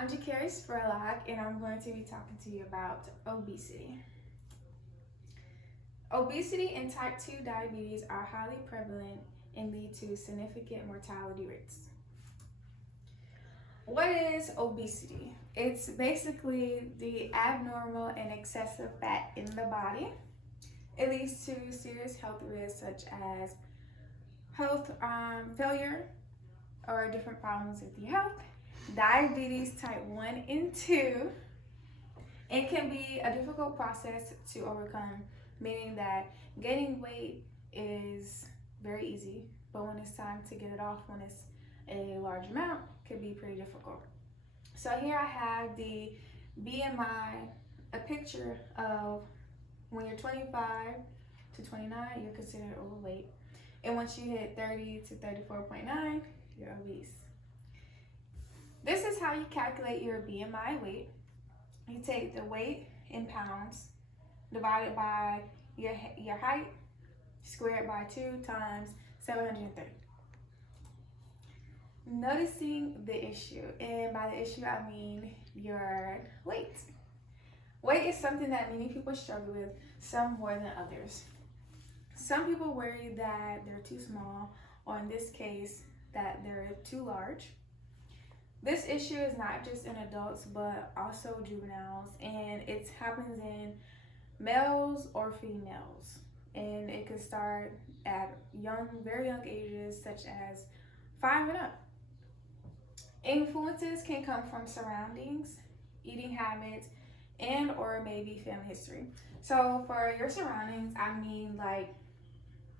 I'm Jakari Spurlock, and I'm going to be talking to you about obesity. Obesity and type 2 diabetes are highly prevalent and lead to significant mortality rates. What is obesity? It's basically the abnormal and excessive fat in the body. It leads to serious health risks such as health failure or different problems with your health, diabetes type 1 and 2. It can be a difficult process to overcome, meaning that gaining weight is very easy, but when it's time to get it off, when it's a large amount, it can be pretty difficult. So here I have the BMI, a picture of when you're 25 to 29, you're considered overweight. And once you hit 30 to 34.9, you're obese. This is how you calculate your BMI weight. You take the weight in pounds divided by your height, squared by 2 times 730. Noticing the issue, and by the issue I mean your weight. Weight is something that many people struggle with, some more than others. Some people worry that they're too small, or in this case, that they're too large. This issue is not just in adults, but also juveniles, and it happens in males or females. And it can start at very young ages, such as 5 and up. Influences can come from surroundings, eating habits, and or maybe family history. So for your surroundings, I mean like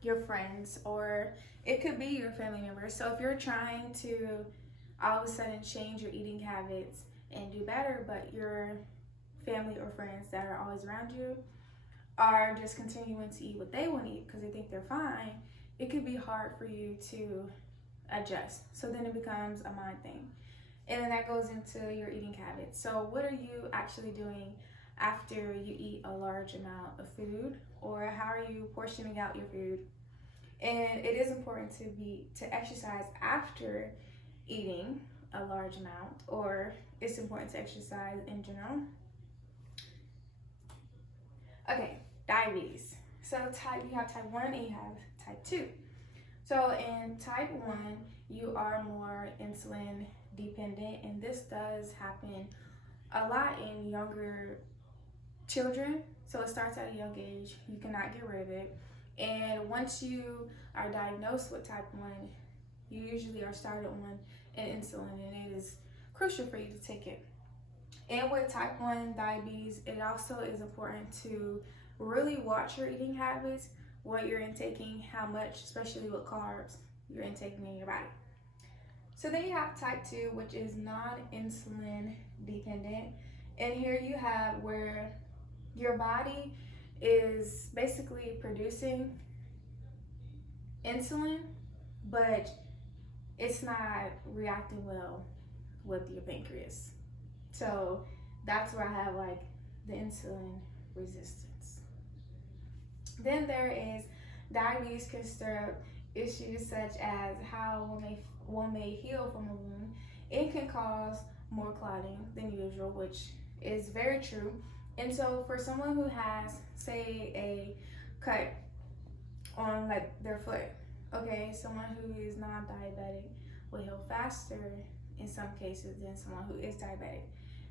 your friends, or it could be your family members. So if you're trying to all of a sudden change your eating habits and do better, but your family or friends that are always around you are just continuing to eat what they want to eat because they think they're fine, it could be hard for you to adjust. So then it becomes a mind thing. And then that goes into your eating habits. So what are you actually doing after you eat a large amount of food, or how are you portioning out your food? And it is important to exercise after eating a large amount, or it's important to exercise in general. Okay, diabetes. So you have type 1 and you have type 2. So in type 1, you are more insulin dependent, and this does happen a lot in younger children. So it starts at a young age. You cannot get rid of it. And once you are diagnosed with type 1, you usually are started on an insulin, and it is crucial for you to take it. And with type 1 diabetes, it also is important to really watch your eating habits, what you're intaking, how much, especially with carbs, you're intaking in your body. So then you have type 2, which is non-insulin dependent. And here you have where your body is basically producing insulin, but it's not reacting well with your pancreas. So that's where I have like the insulin resistance. Then there is diabetes can stir up issues such as how one may heal from a wound. It can cause more clotting than usual, which is very true. And so for someone who has, say, a cut on like their foot, okay, someone who is non-diabetic will heal faster in some cases than someone who is diabetic.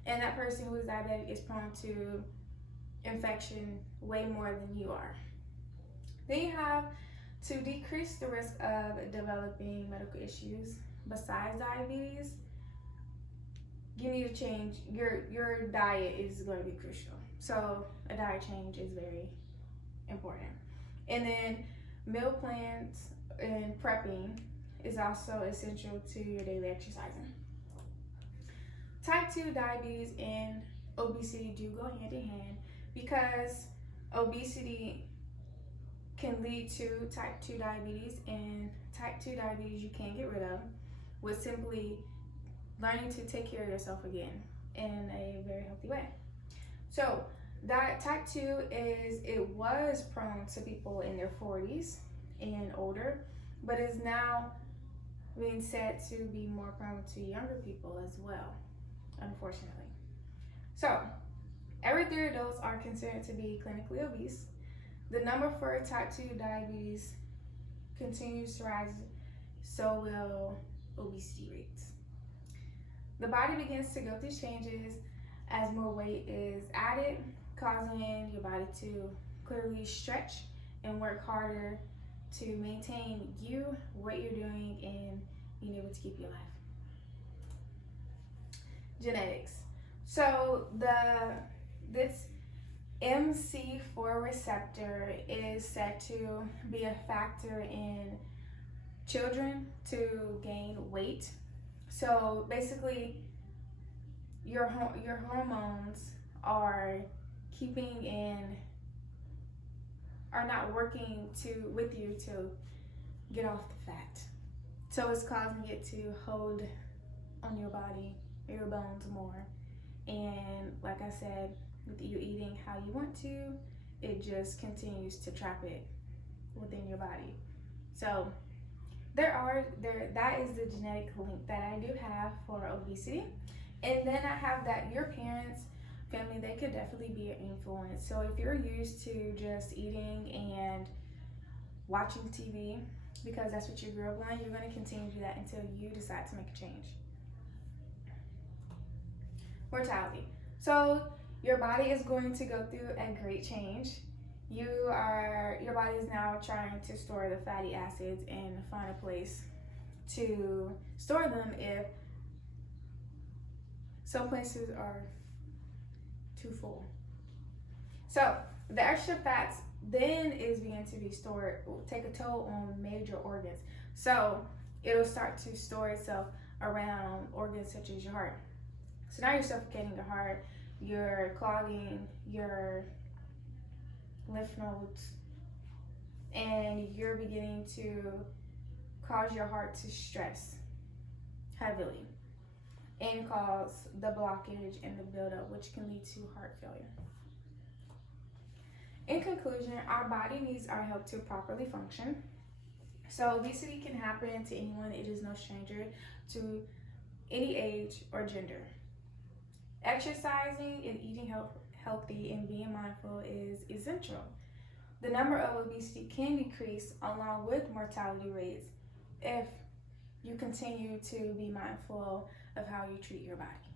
And that person who is diabetic is prone to infection way more than you are. Then you have to decrease the risk of developing medical issues besides diabetes. You need to change your diet is going to be crucial. So a diet change is very important. And then meal plans and prepping is also essential to your daily exercising. Type 2 diabetes and obesity do go hand in hand because obesity can lead to type 2 diabetes, and type 2 diabetes you can't get rid of with simply learning to take care of yourself again in a very healthy way. So that type 2 was prone to people in their 40s and older, but is now being said to be more prone to younger people as well. unfortunately. So, every 3 adults are considered to be clinically obese. The number for type 2 diabetes continues to rise, so will obesity rates. The body begins to go through changes as more weight is added, causing your body to clearly stretch and work harder to maintain you, what you're doing, and being able to keep you alive. Genetics. So this MC4 receptor is said to be a factor in children to gain weight. So basically, your hormones are not working with you to get off the fat. So it's causing it to hold on your body, your bones more. And like I said, with you eating how you want to, it just continues to trap it within your body. So that is the genetic link that I do have for obesity. And then I have that your parents, family, they could definitely be an influence. So if you're used to just eating and watching TV because that's what you grew up on, you're going to continue to do that until you decide to make a change. Mortality. So your body is going to go through a great change. Your body is now trying to store the fatty acids and find a place to store them if some places are too full. So the extra fats then is beginning to be stored, will take a toll on major organs. So it'll start to store itself around organs such as your heart. So now you're suffocating your heart, you're clogging your lymph nodes, and you're beginning to cause your heart to stress heavily and cause the blockage and the buildup, which can lead to heart failure. In conclusion, our body needs our help to properly function. So obesity can happen to anyone. It is no stranger to any age or gender. Exercising and eating healthy and being mindful is essential. The number of obesity can decrease along with mortality rates if you continue to be mindful of how you treat your body.